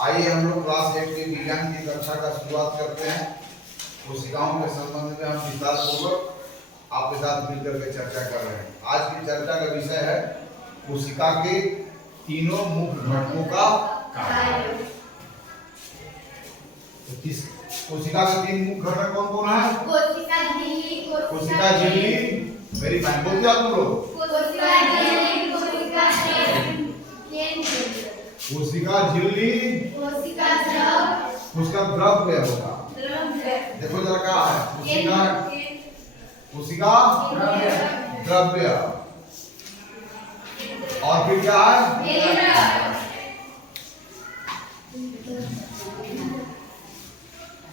आइए हम लोग क्लास 8 के विज्ञान की कक्षा का शुरुआत करते हैं। कोशिकाओं के संबंध में हम विस्तार पूर्वक आपके साथ मिलकर के चर्चा कर रहे हैं। आज की चर्चा का विषय है कोशिका के तीनों मुख्य घटकों का कार्य। कोशिका के तीन मुख्य घटक कौन कौन है? कोशिका झिल्ली, वेरी फाइन, बोलते आप लोग। कोशिका झिल्ली, कोशिका द्रव्य होगा। देखो जरा क्या है, कोशिका द्रव्य, और फिर क्या है?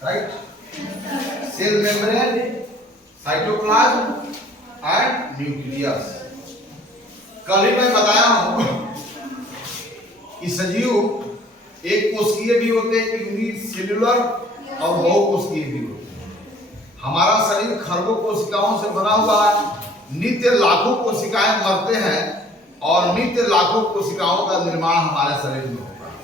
Right, cell membrane, cytoplasm and nucleus. कल ही मैं बताया हूं कि सजीव एक कोशिकीय भी होते हैं, यूनिसेल्युलर और बहुकोशिकीय भी होते हैं। हमारा शरीर खरबों कोशिकाओं से बना हुआ है। नित्य लाखों कोशिकाएं मरते हैं और नित्य लाखों कोशिकाओं का निर्माण हमारे शरीर में होता है,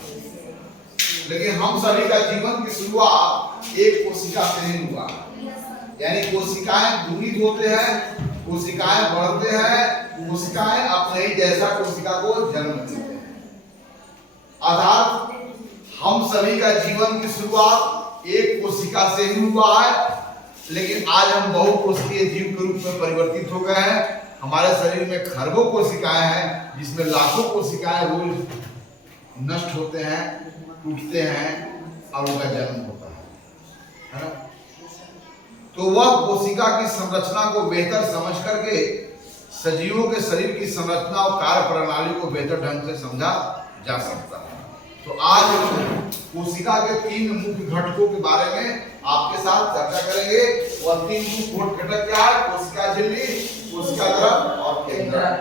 लेकिन हम सभी का जीवन की शुरुआत एक कोशिका से ही हुआ। यानी कोशिकाएं दूरित होते हैं, कोशिकाएं बढ़ते हैं, कोशिकाएं अपने ही जैसा कोशिका को जन्म देते हैं। अर्थात हम सभी का जीवन की शुरुआत एक कोशिका से ही हुआ है, लेकिन आज हम बहुकोशिकीय जीव के रूप में परिवर्तित हो गए हैं। हमारे शरीर में खरबों कोशिकाएं हैं, जिसमें लाखों कोशिकाएं रोज नष्ट होते हैं, टूटते हैं और उनका जन्म होता है ना? तो वह कोशिका की संरचना को बेहतर समझ करके सजीवों के शरीर की संरचना और कार्य प्रणाली को बेहतर ढंग से समझा जा सकता है। तो आज कोशिका के तीन मुख्य घटकों के बारे में आपके साथ चर्चा करेंगे। वह तीन मुख्य घटक क्या है? कोशिका झिल्ली, कोशिका द्रव्य और केंद्रक।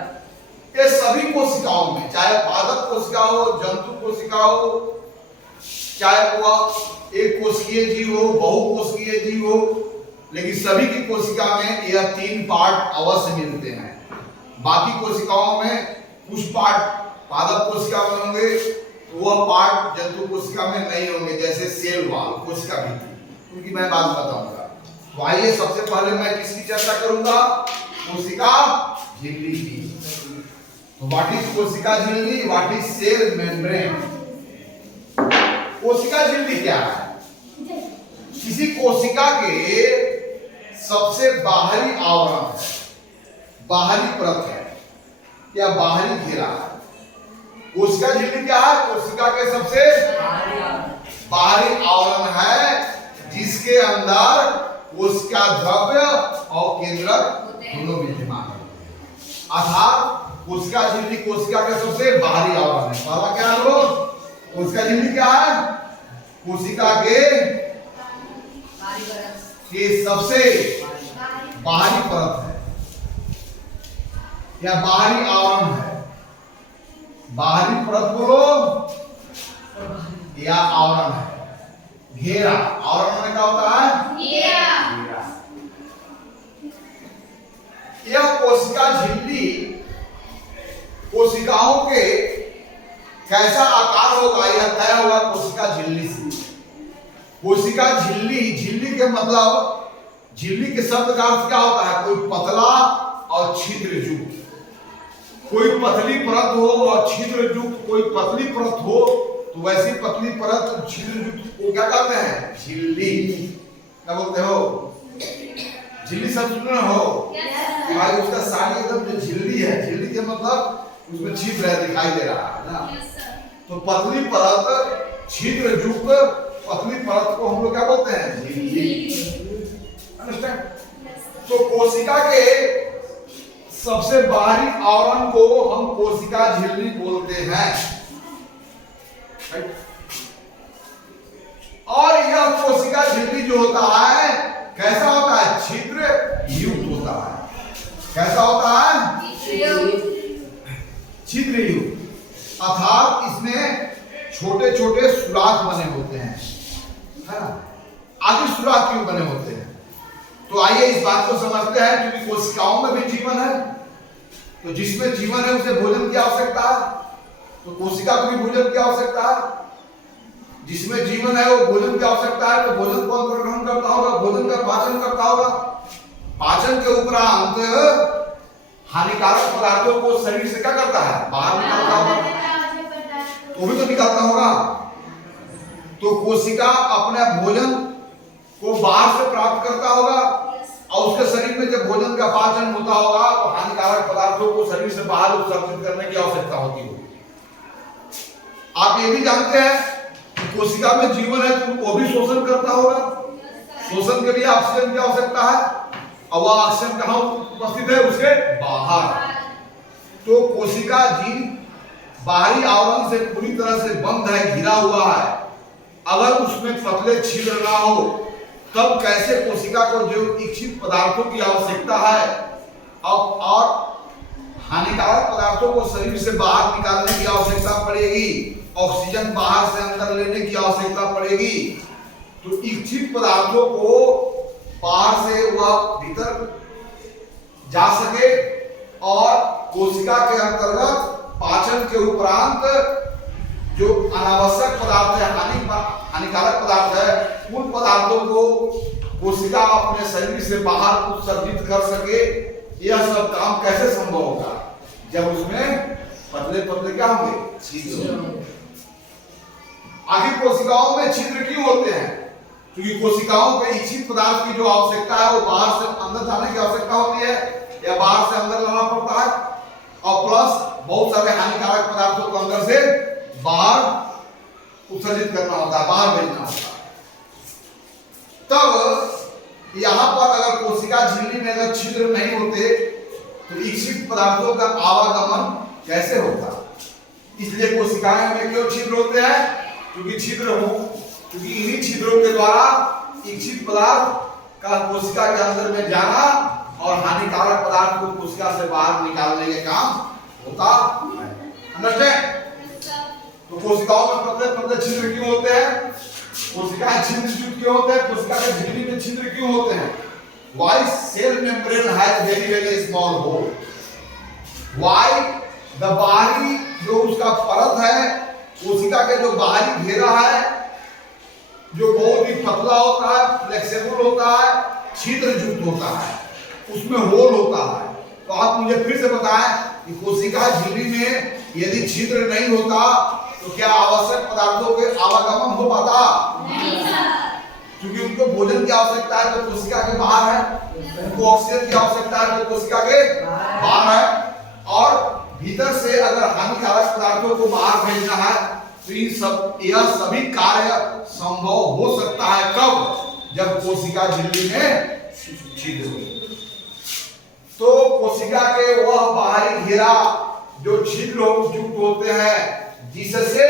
ये सभी कोशिकाओं में, चाहे पादप कोशिका हो, जंतु कोशिका हो, चाहे वह एक कोशिकीय जीव हो, बहुकोशिकीय जीव हो, लेकिन सभी की कोशिका में यह तीन पार्ट अवश्य मिलते हैं। बाकी कोशिकाओं में कुछ पार्ट पादप कोशिका में होंगे, तो वह पार्ट जंतु कोशिका में नहीं होंगे, जैसे सेल वॉल, कोशिका भित्ति, उनकी मैं बात बताऊंगा। तो आइए सबसे पहले मैं किसकी चर्चा करूंगा? कोशिका झिल्ली की। तो व्हाट इज कोशिका झिल्ली? What is cell membrane? कोशिका झिल्ली क्या है? किसी कोशिका के सबसे बाहरी आवरण है, बाहरी परत है या बाहरी घेरा है। कोशिका झिल्ली क्या है? कोशिका के सबसे बाहरी आवरण है, जिसके अंदर कोशिका द्रव्य और केंद्रक दोनों विद्यमान है। अर्थात कोशिका झिल्ली कोशिका के सबसे बाहरी आवरण है। पहला क्या है लोग? कोशिका झिल्ली क्या है? कोशिका के सबसे बाहरी परत है या बाहरी आवरण है। बाहरी परत बोलो या आवरण है। घेरा, आवरण में क्या होता है? घेरा। यह कोशिका झिल्ली कोशिकाओं के कैसा आकार होगा यह तय होगा कोशिका झिल्ली से। कोशिका झिल्ली, झिल्ली के मतलब, झिल्ली के शब्द का अर्थ क्या होता है? कोई पतला और छिद्रयुक्त। कोई पतली परत हो और छिद्रयुक्त, कोई पतली परत हो, तो वैसी पतली परत छिद्रयुक्त को क्या कहते हैं? झिल्ली। क्या बोलते हो? झिल्ली सब सुने हो? भाई उसका सारी एकदम जो झिल्ली है, झिल्ली के मतलब उसमें छिद्र है, दिखाई दे रहा है ना? तो पतली परत, छिद्रयुक्त पतली परत को हम लोग क्या बोलते हैं? झिल्ली। अंडरस्टैंड? तो कोशिका के सबसे बाहरी आवरण को हम कोशिका झिल्ली बोलते हैं। और यह कोशिका झिल्ली जो होता है कैसा होता है? छिद्र युक्त होता है। कैसा होता है? छिद्र युक्त। अर्थात इसमें छोटे छोटे सुराख बने होते हैं, है ना? आगे सुराख क्यों बने होते हैं? तो आइए इस बात को समझते हैं। क्योंकि कोशिकाओं में भी जीवन है, तो जिसमें जीवन है उसे भोजन की आवश्यकता है, तो कोशिका को भी भोजन की आवश्यकता है। जिसमें जीवन है वो भोजन की आवश्यकता है, तो भोजन कौन ग्रहण करता होगा? भोजन का पाचन करता होगा। पाचन के उपरांत हानिकारक पदार्थों को शरीर से क्या करता है? बाहर निकालता होगा। वो भी तो निकालता होगा। तो कोशिका अपने भोजन को बाहर से प्राप्त करता होगा और उसके शरीर में जब भोजन का पाचन होता होगा तो हानिकारक पदार्थों को शरीर से बाहर उत्सर्जित करने की आवश्यकता होती है। आप ये भी जानते हैं कि कोशिका में जीवन है तो वो भी शोषण करता होगा। शोषण के लिए ऑक्सीजन की आवश्यकता है और वह ऑक्सीजन कहाँ उपस्थित है? उसके बाहर। तो कोशिका जीव बाहरी आवरण से पूरी तरह से बंद है, घिरा हुआ है। अगर उसमें पतले छिद्र ना हो तब कैसे कोशिका को जो इच्छित पदार्थों की आवश्यकता है और हानिकारक पदार्थों को शरीर से बाहर निकालने की आवश्यकता पड़ेगी, ऑक्सीजन बाहर से अंदर लेने की आवश्यकता पड़ेगी। तो इच्छित पदार्थों को बाहर से वह भीतर जा सके और कोशिका के अंतर्गत पाचन के उपरांत जो अनावश्यक पदार्थ है, हानिकारक पदार्थ है, उन पदार्थों को कोशिका अपने शरीर से बाहर उत्सर्जित कर सके। यह सब काम कैसे संभव होगा? जब उसमें पतले पतले क्या होंगे? छिद्र। आखिर कोशिकाओं में छिद्र क्यों होते हैं? क्योंकि कोशिकाओं को इच्छित पदार्थ की जो आवश्यकता है वो बाहर से अंदर जाने की आवश्यकता होती है या बाहर से अंदर लाना पड़ता है, और प्लस बहुत सारे हानिकारक पदार्थों को अंदर से बाहर उत्सर्जित करना होता है, बाहर भेजना होता है। तब यहां पर अगर कोशिका झिल्ली में अगर छिद्र नहीं होते तो इच्छित पदार्थों का आवागमन कैसे होता? इसलिए कोशिकाएं में क्यों छिद्र होते हैं? क्योंकि क्योंकि इन्हीं छिद्रों के द्वारा इच्छित पदार्थ का कोशिका के अंदर में जाना और हानिकारक पदार्थ को कोशिका से बाहर निकालने के काम होता है। अंडरस्टैंड? तो कोशिकाओं में पतले पतले छिद्र क्यों होते हैं? कोशिकाएं छिद्रयुक्त क्यों होते हैं? कोशिका के झिल्ली में छिद्र क्यों होते हैं? Why cell membrane has very small hole? Why the बाहरी जो उसका परत है, कोशिका के जो बाहरी घेरा है जो बहुत ही पतला होता है, फ्लेक्सिबल होता है, छिद्रयुक्त होता है, उसमें होल होता है। तो आप मुझे फिर से बताएं कि कोशिका झिल्ली में यदि छिद्र नहीं होता तो क्या आवश्यक पदार्थों के आवागमन हो पाता? नहीं सर। क्योंकि उनको भोजन की आवश्यकता है तो कोशिका के बाहर है, उनको ऑक्सीजन की आवश्यकता है तो कोशिका के बाहर है, और भीतर से अगर हानिकारक पदार्थों को बाहर भेजना है तो यह सभी कार्य संभव हो सकता है। कब? जब कोशिका झिल्ली में छिद्र हो। तो कोशिका के वह बाहरी घेरा जो छिद्र युक्त होते हैं जिससे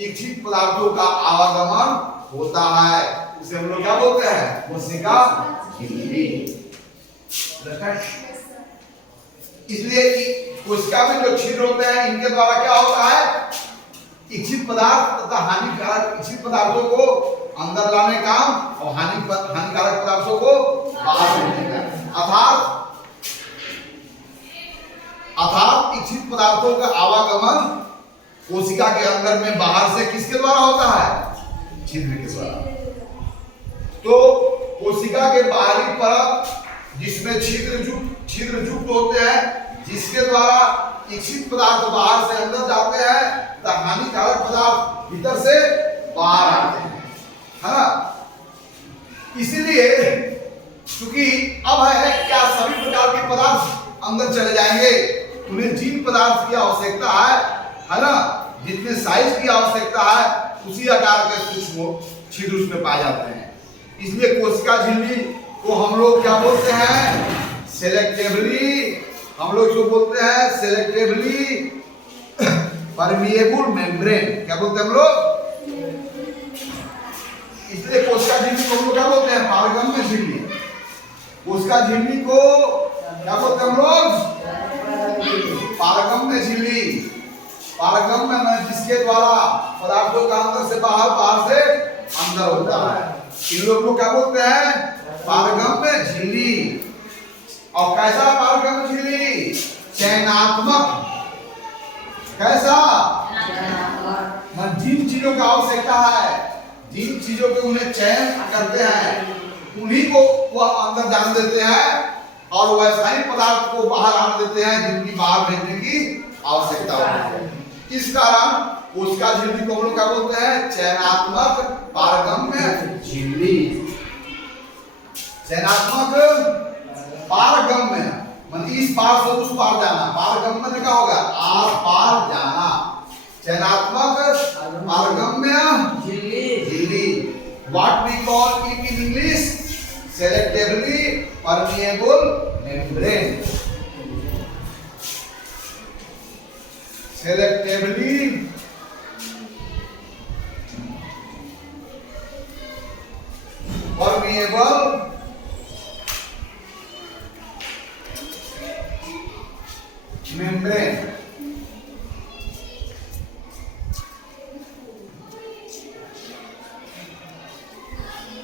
इच्छित पदार्थों का आवागमन होता है, उसे हम लोग क्या बोलते हैं? कोशिका झिल्ली। इसलिए कोशिका में जो छिद्र होते हैं इनके द्वारा क्या होता है? इच्छित पदार्थ तथा हानिकारक इच्छित पदार्थों को अंदर लाने काम और हानिकारक पदार्थों को बाहर भेजने का, अर्थात इच्छित पदार्थों का आवागमन कोशिका के अंदर में बाहर से किसके द्वारा होता है? छिद्र के द्वारा। तो कोशिका के बाहरी परत जिसमें छिद्र युक्त होते हैं, जिसके द्वारा इच्छित पदार्थ बाहर से अंदर जाते हैं तथा हानिकारक पदार्थ भीतर से बाहर आते हैं, है ना? इसीलिए क्योंकि अब है क्या सभी प्रकार के पदार्थ अंदर चले जाएंगे, उन्हें जिन पदार्थ की आवश्यकता है ना, जितने साइज की आवश्यकता है उसी आकार के सूक्ष्म छिद्र उसमें पाए जाते हैं। इसलिए कोशिका झिल्ली को हम लोग क्या बोलते हैं? सेलेक्टिवली, हम लोग जो बोलते हैं सेलेक्टिवली परमिएबल मेम्ब्रेन। क्या बोलते हैं हम लोग? इसलिए कोशिका झिल्ली को हम लोग क्या बोलते हैं? पारगम्य झिल्ली। कोशिका झिल्ली को क्या बोलते हैं हम लोग? पारगम्य झिल्ली। पारगम्य में जिसके द्वारा पदार्थों का अंदर से बाहर, बाहर से अंदर होता है, इन लोग को क्या बोलते हैं? पारगम्य झिल्ली। और कैसा पारगम्य झिल्ली? चयनात्मक। कैसा? जिन चीजों की आवश्यकता है, जिन चीजों के उन्हें चयन करते हैं, उन्हीं को वह अंदर जाने देते हैं और वैसा ही पदार्थ को बाहर आने देते हैं जिनकी बाहर भेजने की आवश्यकता होती है। इस कारण कोशिका झिल्ली को हम लोग क्या बोलते हैं? चयनात्मक पारगम्य झिल्ली। चयनात्मक पारगम्य मतलब इस पार से उस पार जाना। पारगम्य में क्या होगा? आर पार जाना। चयनात्मक पारगम्य झिल्ली। What we call it in English? Selectively permeable membrane. Selectively permeable membrane.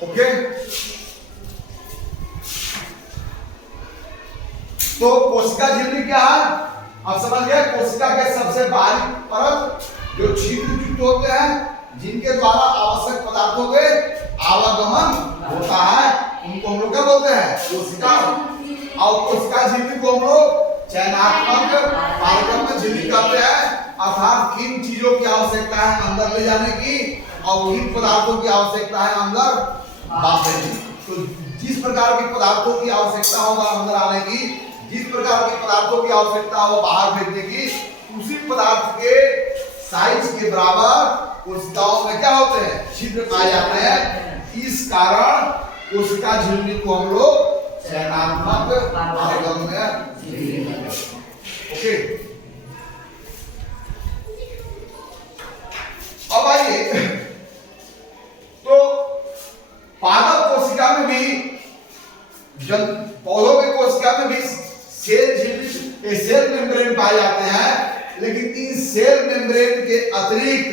Okay, तो कोशिका झिल्ली क्या है? अब समझ गए? कोशिका के सबसे बारीक परत जो छिद्र युक्त होते हैं, जिनके द्वारा आवश्यक पदार्थों के आवागमन होता है, उनको हम लोग क्या बोलते हैं? कोशिका। और कोशिका झिल्ली को हम लोग चयनात्मक पारगम्य झिल्ली कहते हैं। अर्थात किन चीजों की आवश्यकता है अंदर ले जाने की और किन पदार्थों की आवश्यकता है अंदर बाहर। तो जिस प्रकार के पदार्थों की आवश्यकता होगा अंदर आने की, जिस प्रकार के पदार्थों की आवश्यकता हो बाहर भेजने की, उसी पदार्थ के साइज के बराबर कोशिकाओं में क्या होते हैं? छिद्र पाए जाते हैं। इस कारण कोशिका झिल्ली को हम लोग चयनात्मक पारगम्य झिल्ली कहते हैं। ओके, अब आइए, तो पादप कोशिका में भी, पौधों के कोशिका में भी सेल मेम्ब्रेन पाए जाते हैं, लेकिन इन सेल मेम्ब्रेन के अतिरिक्त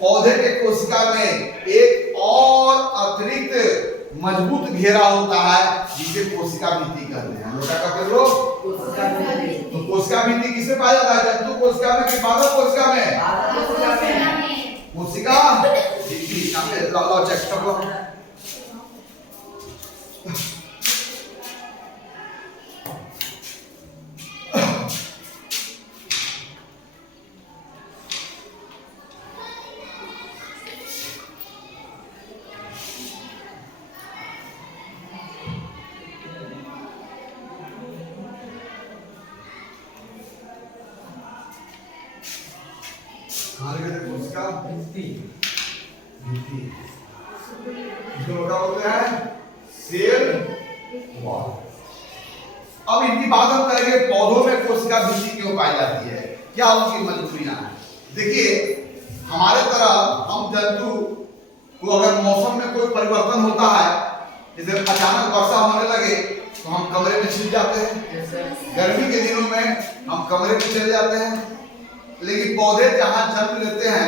पौधे के कोशिका में एक और अतिरिक्त मजबूत घेरा होता है जिसे कोशिका भित्ति कहते हैं। हम लोग क्या कहते हैं लोग? तो कोशिका भित्ति किसे पाया जाता है? जंतु कोशिका में कि पादप कोशिका में? कोशिका भित्ति। लो चेक करो। Cell wall. अब इनकी बात हम करेंगे, पौधों में कोशिका भित्ति क्यों पाई जाती है, क्या उनकी मजबूरियां हैं। देखिए, हमारे तरह हम जंतु को अगर मौसम में कोई परिवर्तन होता है, जैसे अचानक वर्षा होने लगे तो हम कमरे में छिप जाते हैं। गर्मी के दिनों में हम कमरे में चले जाते हैं, लेकिन पौधे जहां जन्म लेते हैं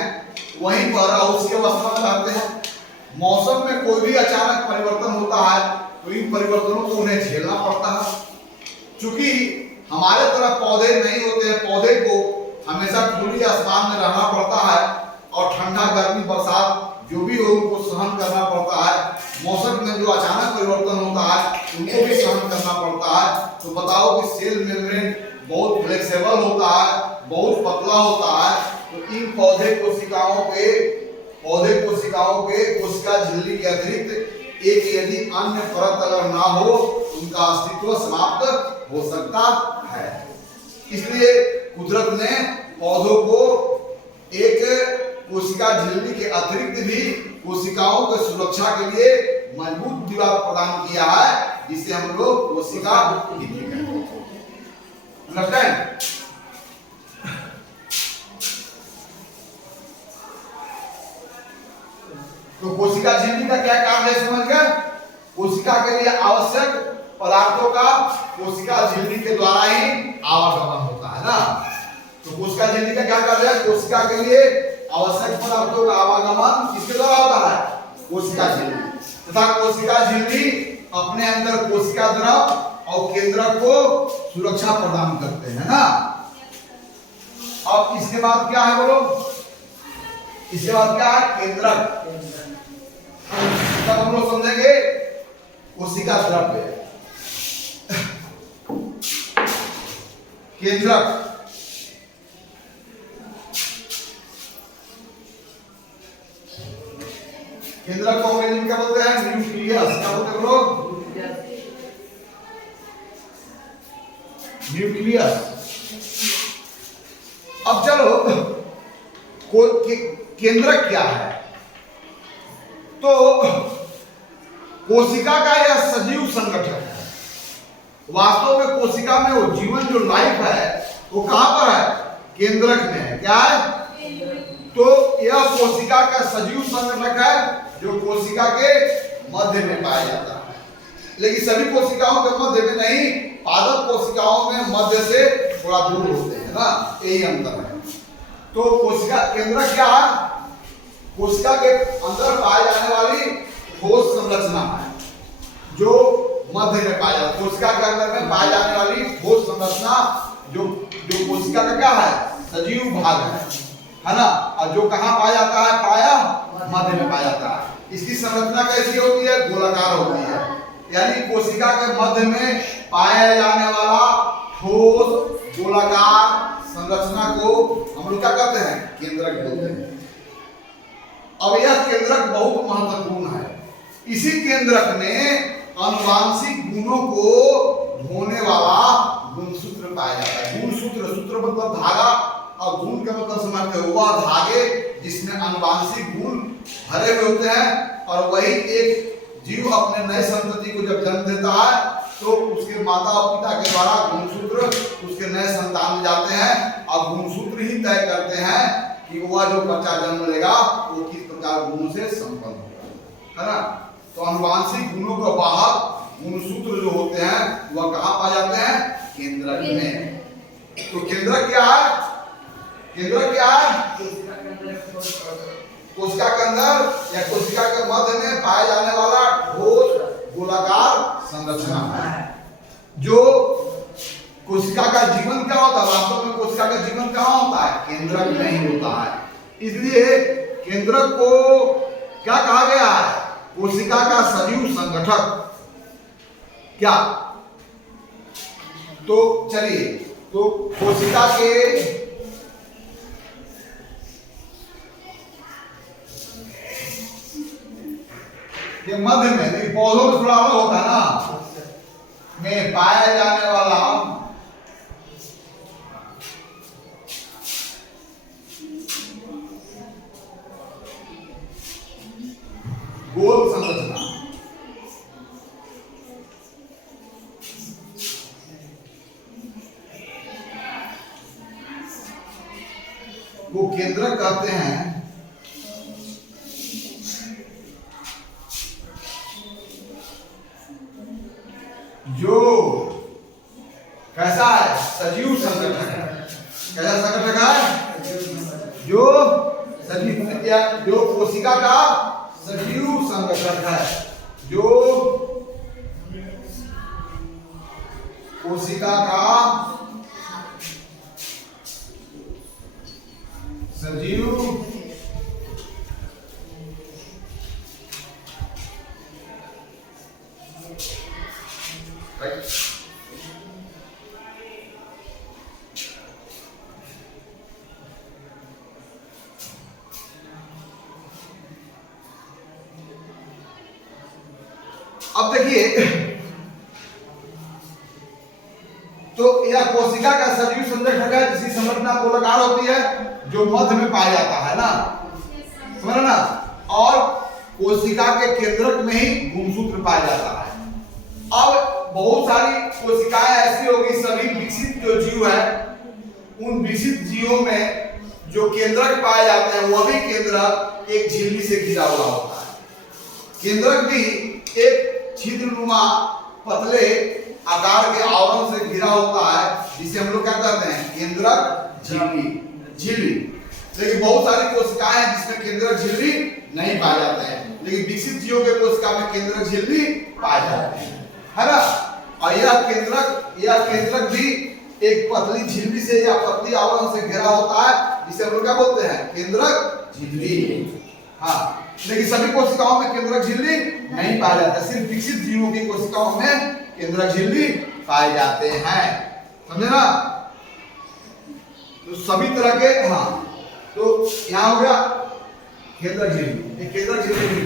वहीं पर उसकी अवस्था में रहते हैं। मौसम में कोई भी अचानक परिवर्तन होता है तो इन परिवर्तनों को उन्हें झेलना पड़ता है। चूंकि हमारे तरफ पौधे नहीं होते हैं, पौधे को हमेशा खुली आसमान में रहना पड़ता है और ठंडा गर्मी बरसात जो भी हो उनको सहन करना पड़ता है। मौसम में जो अचानक परिवर्तन होता है उनको भी सहन करना पड़ता है। तो बताओ कि सेल मेम्ब्रेन बहुत फ्लेक्सिबल होता है, बहुत पतला होता है। तो इन पौधे कोशिकाओं के कोशिका झिल्ली के अतिरिक्त एक यदि अन्य परत अगर ना हो उनका अस्तित्व समाप्त हो सकता है। इसलिए कुदरत ने पौधों को एक कोशिका झिल्ली के अतिरिक्त भी कोशिकाओं की सुरक्षा के लिए मजबूत दीवार प्रदान किया है, जिसे हम लोग कोशिका भित्ति कहते हैं। अंडरस्टैंड? तो कोशिका झिल्ली का क्या काम है समझ गए? कोशिका के लिए आवश्यक पदार्थों का कोशिका झिल्ली के द्वारा ही आवागमन होता है ना। तो कोशिका झिल्ली का क्या कार्य है? कोशिका के लिए आवश्यक पदार्थों का आवागमन किसके द्वारा होता है? कोशिका झिल्ली। तथा कोशिका झिल्ली अपने अंदर कोशिका द्रव और केंद्रक को सुरक्षा प्रदान करते हैं ना। अब इसके बाद क्या है बोलो? इसके बाद क्या है? केंद्रक। तब हम लोग समझेंगे कोशिका द्रव्य। केंद्रक, केंद्रक को अंग्रेजी में क्या बोलते हैं? न्यूक्लियस। क्या बोलते हैं लोग? न्यूक्लियस। अब चलो केंद्रक क्या है? तो कोशिका का यह सजीव संगठन है। वास्तव में कोशिका में वो जीवन जो लाइफ है वो कहां पर है? केंद्रक में है। क्या है? तो यह कोशिका का सजीव संगठक है जो कोशिका के मध्य में पाया जाता है। लेकिन सभी कोशिकाओं के मध्य में नहीं, पादप कोशिकाओं में मध्य से थोड़ा दूर होते हैं ना, यही अंतर है। तो कोशिका केंद्रक क्या है? कोशिका के अंदर पाई जाने वाली ठोस संरचना है जो मध्य में पाया जाता है। कोशिका के अंदर में पाई जाने वाली ठोस संरचना जो कोशिका का क्या है? सजीव भाग है ना। और जो कहां पाया जाता है? प्राय मध्य में पाया जाता है। इसकी संरचना कैसी होती है? गोलाकार होती है। यानी कोशिका के मध्य में पाया जाने वाला ठोस गोलाकार संरचना को हम लोग क्या कहते हैं? केंद्रक बोलते हैं। अब यह केंद्रक बहुत महत्वपूर्ण है। इसी केंद्रक में आनुवांशिक गुणों को ढोने वाला गुणसूत्र पाया जाता है। गुणसूत्र, सूत्र मतलब धागा और गुण का मतलब समझते हो वह धागे जिसमें आनुवांशिक गुण भरे हुए होते हैं। और वही एक जीव अपने नए संतति को जब जन्म देता है तो उसके माता और पिता के द्वारा गुणसूत्र उसके नए संतान में जाते हैं और गुणसूत्र ही तय करते हैं कि वह जो बच्चा जन्म लेगा वो किस प्रकार गुण से संपन्न होगा, है ना। तो आनुवांशिक गुणों का वाहक गुणसूत्र जो होते हैं वह कहाँ पाए जाते हैं? केंद्रक में। तो केंद्रक क्या है? केंद्रक क्या है? कोशिका के अंदर या कोशिका के मध्य में पाए जाने वाला ठोस गोलाकार संरचना है। जो कोशिका का जीवन क्या होता है? वास्तव में कोशिका का जीवन कहाँ होता है? केंद्रक में ही होता है। इसलिए केंद्रक को क्या कहा गया है? कोशिका का सजीव संगठक। क्या? तो चलिए, तो कोशिका के मध्य में, पौधों में थोड़ा अलग होता है ना, में पाया जाने वाला गोल संरचना, वो केंद्रक कहते हैं। जो कैसा है? सजीव संगठक है। कैसा संगठक है? जो सजीव या जो कोशिका का सजीव संगठक है। जो कोशिका का सजीव अब देखिए, तो यह कोशिका का सजीव संरक्षक है जिसकी संरचना गोलाकार होती है जो मध्य में पाया जाता है ना, समझ ना। और कोशिका के केंद्रक में ही गुणसूत्र पाया जाता है। अब बहुत सारी कोशिकाएं ऐसी होगी, सभी विकसित जो जीव है उन विकसित जीवों में जो केंद्रक पाए जाते हैं वह भी केंद्रक एक झिल्ली से घिरा हुआ होता है। केंद्रक भी एक छिद्रनुमा पतले आकार के आवरण से घिरा होता है जिसे हम लोग क्या कहते हैं? केंद्रक झिल्ली। लेकिन बहुत सारी कोशिकाएं हैं जिसमें केंद्रक झिल्ली नहीं पाए जाते हैं, लेकिन विकसित जीवों के कोशिका में केंद्रक झिल्ली पाए जाते हैं, है ना। और यह केंद्रक भी एक पतली झिल्ली से या पतली आवरण से घिरा होता है जिसे हम लोग क्या बोलते हैं? केंद्रक झिल्ली। हाँ, लेकिन सभी कोशिकाओं में केंद्रक झिल्ली नहीं पाया जाता, सिर्फ विकसित जीवों की कोशिकाओं में केंद्रक झिल्ली पाए जाते हैं। समझे ना? तो सभी तरह के, हाँ, तो यहाँ हो गया केंद्रक झिल्ली, एक केंद्रक झिल्ली।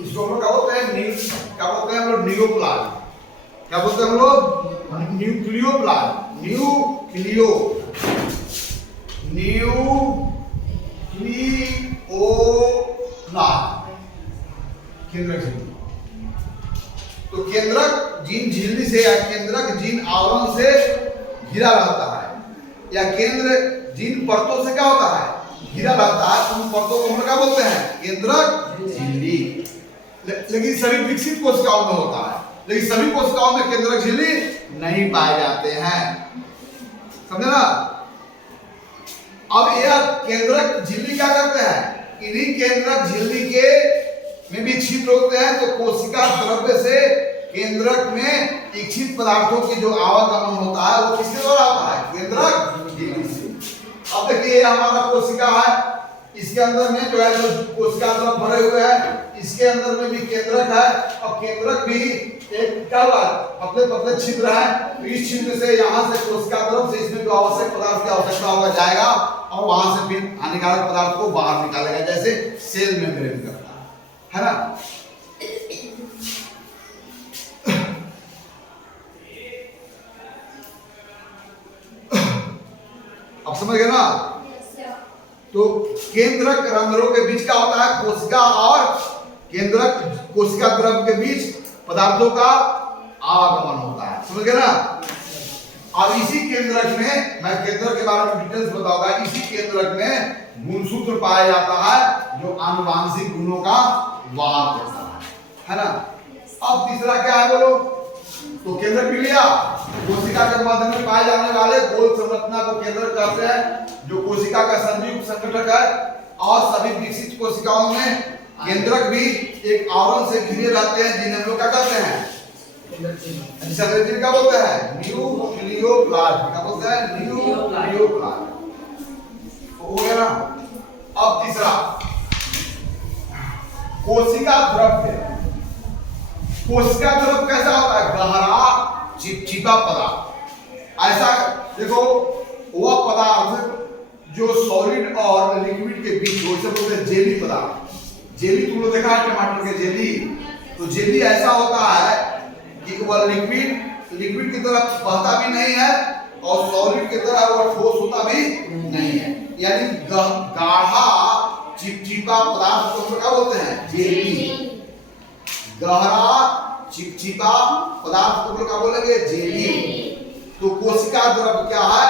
इसको हम लोग क्या बोलते हैं? क्या बोलते हैं हम लोग? न्यूक्लियोप्लाज्म। क्या बोलते हैं हम लोग? न्यूक्लियोप्लाज्म। न्यूक्लियोप्लाज्म केंद्रक झिल्ली। तो केंद्रक जीन झिल्ली से या केंद्रक जीन आवरण से घिरा रहता है, या केंद्र जीन परतों से क्या होता है? घिरा रहता है। उन परतों को हम क्या बोलते हैं? केंद्रक झिल्ली। लेकिन सभी विकसित कोशिकाओं में होता है, लेकिन सभी कोशिकाओं में केंद्रक झिल्ली नहीं पाए जाते हैं। समझे ना? अब यह केंद्रक झिल्ली क्या करते हैं? इन्हीं केंद्रक झिल्ली के में भी छिद्र होते हैं, तो कोशिका द्रव्य से केंद्रक में इच्छित पदार्थों की जो आवागमन होता है वो किसके द्वारा होता है? केंद्रक झिल्ली से। अब देखिए हमारा कोशिका है, इसके अंदर में जो है जो कोशिका द्रव्य भरे हुए हैं, इसके अंदर में भी केंद्रक है, और केंद्रक भी एक क्या हुआ? पतले पतले छिद्र है। तो इस छिद्र से यहाँ से कोशिका द्रव्य से इसमें जो आवश्यक पदार्थ की आवश्यकता होगा जाएगा, और वहां से फिर हानिकारक पदार्थ को बाहर निकालेगा, जैसे सेल मेम्ब्रेन करता है ना? अब समझ गए ना? तो केंद्रक रंध्रों के बीच क्या होता है? कोशिका और केंद्रक कोशिका द्रव्य के बीच पदार्थों का आवागमन होता है। समझ गए ना? अब इसी केंद्रक में, मैं केंद्रक के बारे में डिटेल्स बताऊंगा, इसी केंद्रक में गुणसूत्र पाया जाता है जो आनुवांशिक गुणों का वाहक होता है ना? अब तीसरा क्या है बोलो? तो केंद्रक भी लिया, कोशिका के मध्य में पाए जाने वाले गोल संरचना को केंद्रक कहते हैं, जो कोशिका का संयुक्त संगठक है। और सभी विकसित कोशिकाओं में केंद्रक भी एक आवरण से घिरे रहते हैं, जिन्हें हम लोग क्या कहते हैं? क्या बोलते हैं? न्यूक्लियोप्लाज्म। क्या बोलते हैं? न्यूक्लियोप्लाज्म। हो गया ना? अब तीसरा, कोशिका द्रव्य। कोशिका द्रव्य कैसा होता है? गहरा चिपचिपा पदार्थ। ऐसा देखो, वह पदार्थ जो सॉलिड और लिक्विड के बीच हो, इसे बोलते हैं जेली पदार्थ। जेली तुम लोग देखा है टमाटर के जेली? तो जेली ऐसा होता है कि वह लिक्विड की तरह बहता भी नहीं है, और सॉलिड की तरह वह ठोस होता भी नहीं है। यानी गाढ़ा चिपचिपा पदार्थ को क्या बोलते हैं? जेली। गहरा चिपचिपा पदार्थ को क्या बोलेंगे? जेली। तो कोशिका द्रव्य क्या है?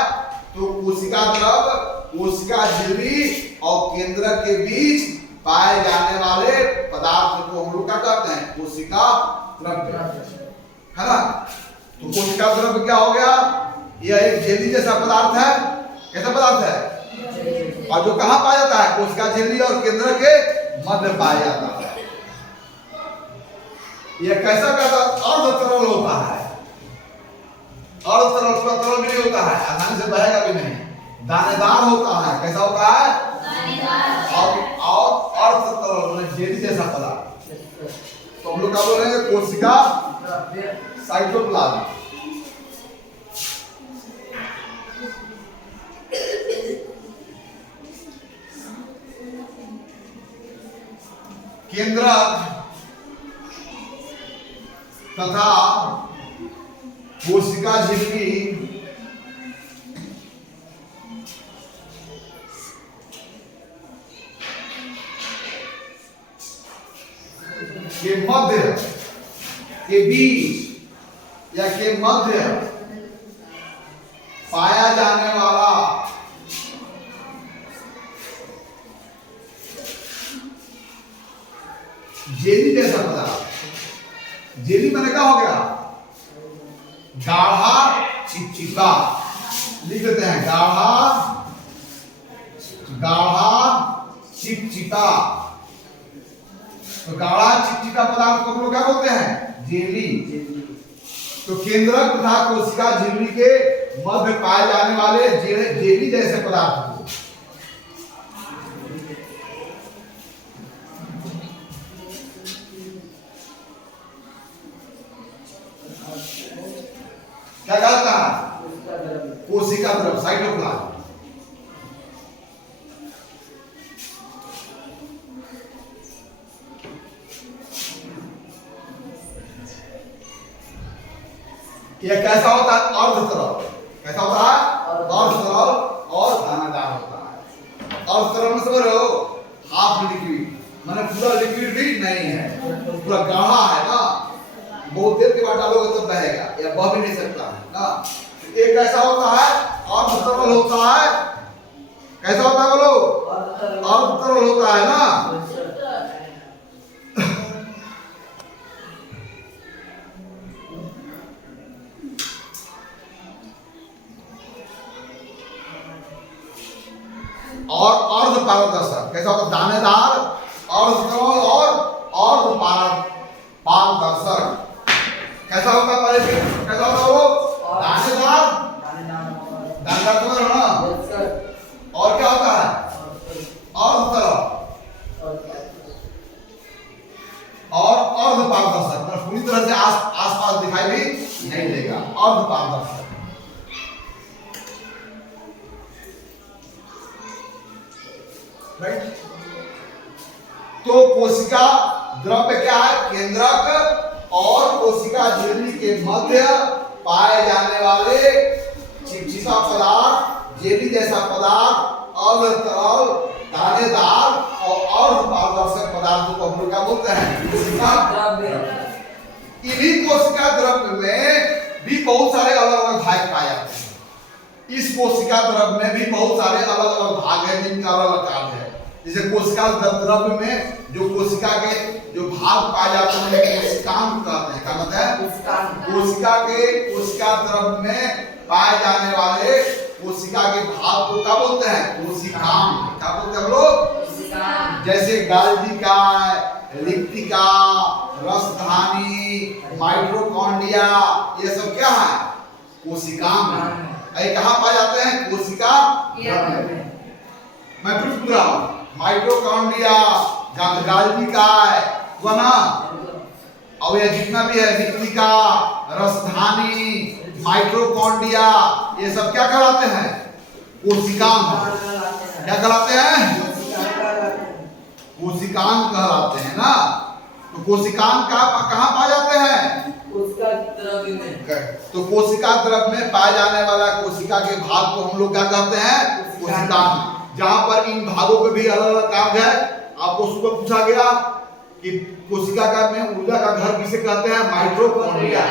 तो कोशिका द्रव्य कोशिका झिल्ली और केंद्रक के बीच पाए जाने वाले पदार्थ को हम लोग क्या कहते हैं? कोशिका द्रव्य, है ना? तो कोशिका द्रव्य क्या हो गया? यह एक जेली जैसा पदार्थ है। कैसा पदार्थ है? और जो कहाँ पाया जाता है? कोशिका झिल्ली और केंद्रक के मध्य पाया जाता है। यह कैसा अर्ध तरल होता है। अर्ध तरल भी नहीं होता है, आसानी से बहेगा भी नहीं, दानेदार होता है। कैसा होता है? दानेदार। और अर्ध तरल जेली जैसा पदार्थ। तो हम लोग क्या बोल रहे हैं? कोशिका साइटोप्लाज्म। केंद्रक तथा कोशिका झिल्ली के मध्य के बीच या के मध्य पाया जाने वाला जेली जैसा पदार्थ। जेली मैंने क्या हो गया? गाढ़ा चिपचिपा। लिख देते हैं, गाढ़ा चिपचिपा तो गाढ़ा चिपचिपा पदार्थ को हम लोग क्या बोलते हैं? झिल्ली। तो केंद्रक तथा कोशिका झिल्ली के मध्य पाए जाने वाले जेली जैसे पदार्थ को क्या कहता है? कोशिका द्रव, साइटोप्लाज्म। यह कैसा होता है? अर्धतरल। कैसा होता है? अर्धतरल और दानादार होता है। अर्धतरल में समझ रहे हो? हाफ लिक्विड, माने पूरा लिक्विड भी नहीं है, पूरा गाढ़ा है ना, बहुत देर के बाद डालोगे तो बहेगा या बह भी नहीं सकता है ना। एक कैसा होता है? अर्धतरल होता है। कैसा होता है बोलो? अर्धतरल होता है ना। और अर्धपारदर्शक कैसा होता है? दानेदार, अर्धतरल और पारदर्शक। कैसा होता है? पहले कैसा होता है वो? दानेदार, दानेदार समझ रहे हो ना? और क्या होता है? अर्धतरल और अर्धपारदर्शक, मतलब पूरी तरह से आसपास दिखाई भी नहीं देगा। अर्धपारदर्शक। राइट। तो कोशिका द्रव्य क्या है? केंद्रक और कोशिका झिल्ली के मध्य पाए जाने वाले चिपचिपा पदार्थ, जेली जैसा पदार्थ, अर्धतरल, दानेदार और अर्धपारदर्शक पदार्थों को हम लोग क्या बोलते हैं? कोशिका द्रव्य। इन्हीं कोशिका द्रव्य में भी बहुत सारे अलग अलग भाग पाए जाते हैं। इस कोशिका द्रव्य में भी बहुत सारे अलग अलग भाग हैं जिनका अलग अलग कार्य है। जैसे कोशिका द्रव्य में जो कोशिका के जो भाग पाए जाते हैं कोशिकांग कहते हैं। क्या कहते हैं? कोशिका द्रव्य में पाए जाने वाले कोशिका के भाग को क्या बोलते हैं? कोशिकांग। क्या बोलते हैं हम लोग? जैसे गाल्जिका, रिक्तिका, रसधानी, माइटोकॉन्ड्रिया, ये सब क्या है? कोशिकांग। ये कहाँ पाए जाते हैं? कोशिका द्रव्य में। मैं फिर पूछ रहा हूँ, माइटोकॉन्ड्रिया, गाल्जिका हुआ ना, और ये जितना भी है रिक्तिका, रसधानी, माइटोकॉन्ड्रिया, ये सब क्या कहलाते हैं? कोशिकांग। क्या कहलाते हैं? कोशिकांग कहलाते हैं ना। तो कोशिकांग कहाँ पाए जाते हैं? कोशिका द्रव्य में। तो कोशिका द्रव्य में पाए जाने वाला कोशिका के भाग को हम लोग क्या कहते हैं? कोशिकांग। जहां पर इन भागों के भी अलग अलग कार्य है। आपको सुबह पूछा गया कि कोशिका का में ऊर्जा का घर किसे कहते हैं? माइटोकॉन्ड्रिया।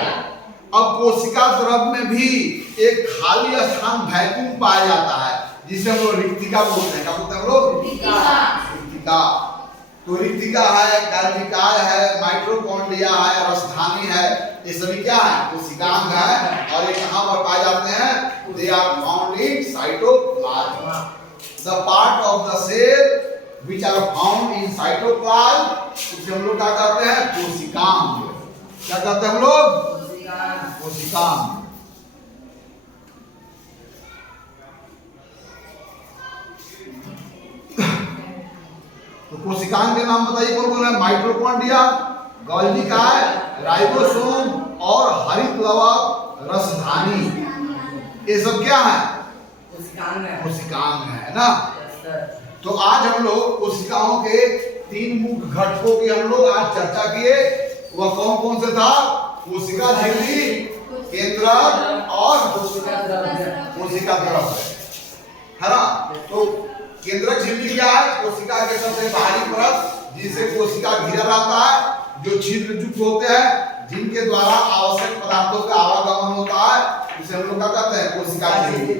अब कोशिका द्रव्य में भी एक खाली स्थान वैक्यूम पाया जाता है जिसे हम लोग रिक्तिका बोलते हैं। क्या बोलते हैं हम लोग? रिक्तिका। तो रिक्तिका है, गाल्जिका है, माइटोकॉन्ड्रिया है, रसधानी है, ये सभी क्या है? कोशिकांग है। और ये कहां पर पाए जाते हैं? They are found in cytoplasm. The part of the cell which are found in cytoplasm, उसे हम लोग क्या कहते हैं? कोशिकांग। क्या कहते हैं हम लोग? कोशिकांग। तो कोशिकांग के नाम बताइए कौन कौन है? माइटोकॉन्ड्रिया, गाल्जिका, राइबोसोम और हरित लवक, रसधानी, ये सब क्या है? कोशिकांग है ना। तो आज हम लोग कोशिकाओं के 3 मुख्य घटकों की हम लोग आज चर्चा किए। वह कौन कौन से था? कोशिका झिल्ली, केंद्रक और कोशिका द्रव्य है ना। तो केंद्रक झिल्ली क्या है? कोशिका के सबसे बाहरी परत जिसे कोशिका घिरा रहता है, जो छिद्रयुक्त होते हैं, जिनके द्वारा आवश्यक पदार्थों का आवागमन होता है, उसे हम लोग क्या कहते हैं? कोशिका झिल्ली।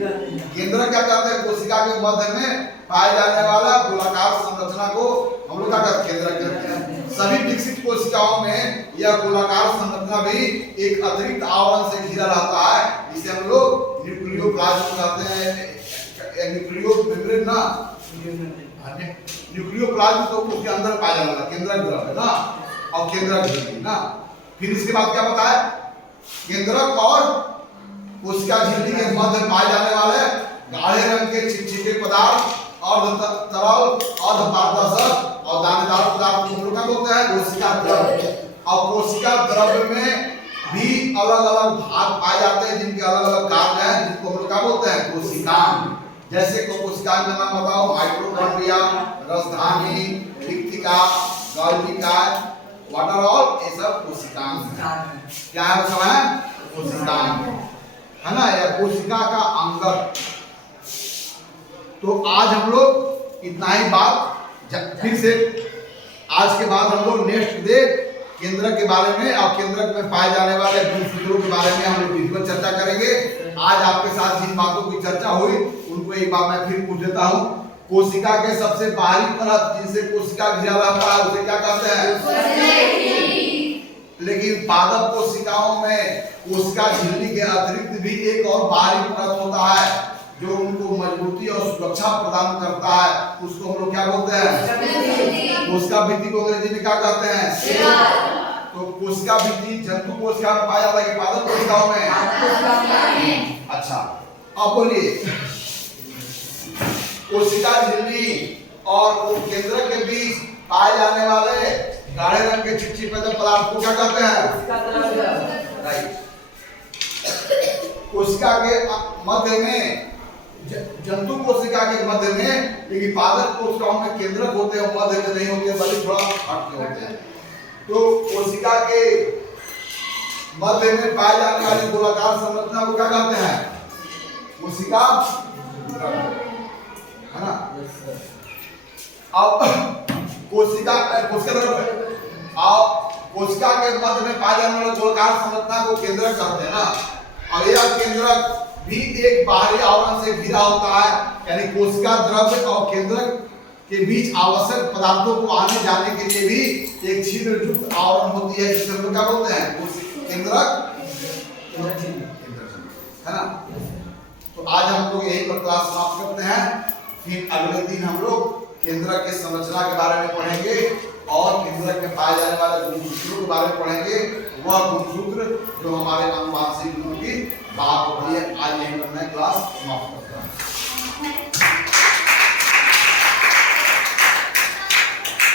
केंद्रक क्या कहते हैं? कोशिका के मध्य में पाए जाने वाला गोलाकार संरचना को हम लोग क्या कहते हैं? केंद्रक कहते हैं। सभी विकसित कोशिकाओं में यह गोलाकार संरचना भी एक अतिरिक्त आवरण से घिरा रहता है जिसे हम लोग न्यूक्लियोप्लाज्म कहते हैं। न्यूक्लियो मेम्ब्रेन ना न्यूक्लियोप्लाज्म तो उसके अंदर पाया जाने वाला केंद्रक द्रव है ना, और केंद्रक झिल्ली ना। फिर इसके बाद क्या बताया, केंद्रक और कोशिका झिल्ली के मध्य में पाए जाने वाले गाढ़े रंग के चिपचिपे पदार्थ और तरल और पारदर्शक और दानेदार पदार्थ को क्या बोलते हैं, कोशिका द्रव। और कोशिका द्रव में भी अलग अलग भाग पाए जाते हैं जिनके अलग अलग कार्य हैं, जिनको हम लोग क्या बोलते हैं, कोशिकांग। जैसे कोशिकांग का नाम बताओ, माइटोकॉन्ड्रिया, रसधानी, रिक्तिका, गॉल्गिका, व्हाट आर ऑल, ये सब कोशिकांग हैं। क्या है सब है, कोशिकांग है ना, या कोशिका का अंगक। तो आज हम लोग इतना ही बात, फिर से आज के बाद हम लोग नेक्स्ट डे केंद्रक के बारे में और केंद्रक में पाए जाने वाले गुणसूत्रों के बारे में हम लोग विधिवत चर्चा करेंगे। आज आपके साथ जिन बातों की चर्चा हुई उनको एक बार मैं फिर पूछ देता हूँ। कोशिका के सबसे बाहरी परत जिनसे कोशिका घिरा रहता है उसे क्या कहते हैं, लेकिन पादप कोशिकाओं में कोशिका झिल्ली के अतिरिक्त भी एक और बाहरी परत होता है जो उनको मजबूती और सुरक्षा प्रदान करता है, उसको हम लोग क्या बोलते हैं, कोशिका भित्ति को अंग्रेजी में क्या कहते हैं। तो कोशिका भित्ति जंतु कोशिका में पाया जाता है कि पादप कोशिकाओं में। अच्छा, अब बोलिए, कोशिका झिल्ली और केंद्रक के बीच पाए जाने वाले गाढ़े रंग के चिपचिपे पदार्थ को क्या कहते हैं, राइट। कोशिका के मध्य में, जंतु कोशिका के मध्य में, लेकिन पादप कोशिकाओं में केंद्रक होते हैं, मध्य में नहीं होते, बल्कि थोड़ा हट के होते हैं। तो कोशिका के मध्य में पाए जाने वाली गोलाकार संरचना को क्या कहते हैं, कोशिका है ना। अब कोशिका कोशिका के मध्य में पाए जाने वाले गोलाकार संरचना को केंद्रक कहते हैं ना। और यह केंद्रक भी एक बाहरी आवरण से घिरा होता है, यानी कोशिका द्रव्य और केंद्रक के बीच आवश्यक पदार्थों को आने जाने के लिए भी एक छिद्र युक्त आवरण होती है, जिसे हम क्या बोलते हैं, केंद्रक है ना। तो आज हम लोग यही पर क्लास समाप्त करते हैं। फिर अगले दिन हम लोग केंद्रक के संरचना के बारे में पढ़ेंगे और केंद्रक में पाए जाने वाले गुणसूत्रों के बारे में पढ़ेंगे। वह गुणसूत्र जो हमारे अनुवांशिक गुणों की बात होती है। आज यही क्लास समाप्त करते हैं।